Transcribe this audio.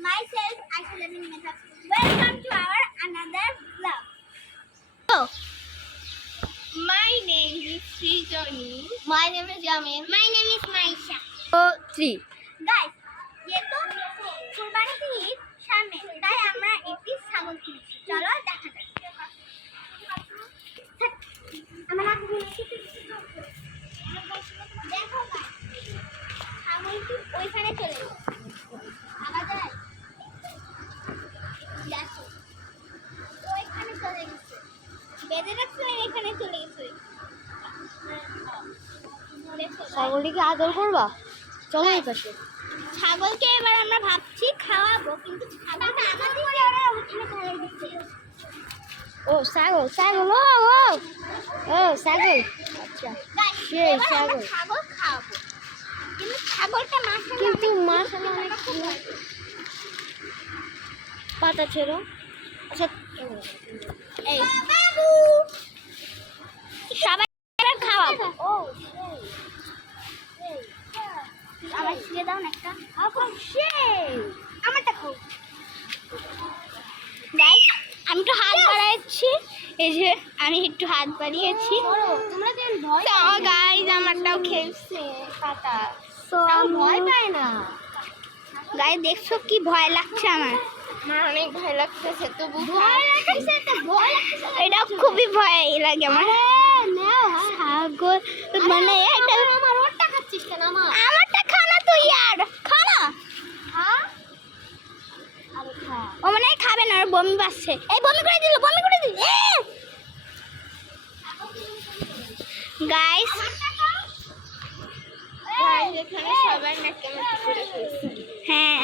myself Aisha Lavin Mehta. Welcome to our another vlog. Oh, My name is Srijani. my name is Yamin. My name is Maisha. 3 Guys, যেহেতু কুরবানি ঈদ সামনে তাই আমরা একটি ছাগল কিনেছি। চলো দেখা যাক। আমরা দেখো ছাগলটি ওইখানে চলে গেছে। আবার যায় দেখো ওইখানে চলে গেছে। বেঁধে রাখছিলাম এখানে চলে গেছে। ছাগলটিকে আদর করবা? চলো এই পাশে। ছাগলকে এবার আমরা ভাবছি খাওয়াবো, কিন্তু ছাগলটা আমাদের ওরা ওখানে ফেলে দিচ্ছে। ও ছাগল ছাগল ও ও ও ছাগল। আচ্ছা Guys, সেই এবার আমরা ছাগল। ছাগল খাওয়াবো, কিন্তু ছাগলটা কিন্তু মাশাআল্লাহ অনেক পাতা ছিল। আচ্ছা এই বাবু সবাই এবার খাওয়াবো। ও আমার ছিঁড়ে দাও না একটা। আমারটা খাও। গাইস, আমি একটু হাত বাড়াচ্ছি। এই যে আমি একটু হাত বাড়িয়েছি। তোমরা যেন ভয় তো গাইস আমারটাও খেলছে পাতা। তো ভয় পায় না। গাইস দেখছো কি ভয় লাগছে আমার। আমার অনেক ভয় লাগতেছে, তবু ভয় লাগছে তো ভয় লাগছে। এটা খুবই ভয় লাগে আমার। ছাগল মানে এটা আমার ওরটা খাচ্ছিস কেন আমার? আমারটা খানা তো ইয়ার খানা। হ্যাঁ আরে খা। ও মনে হয় খাবে না, ওর বমি পাচ্ছে। এই বমি করে দিল, বমি করে দিল। গাইস এখানে সবাই নাকি আমাকে করে ফেলছে। হ্যাঁ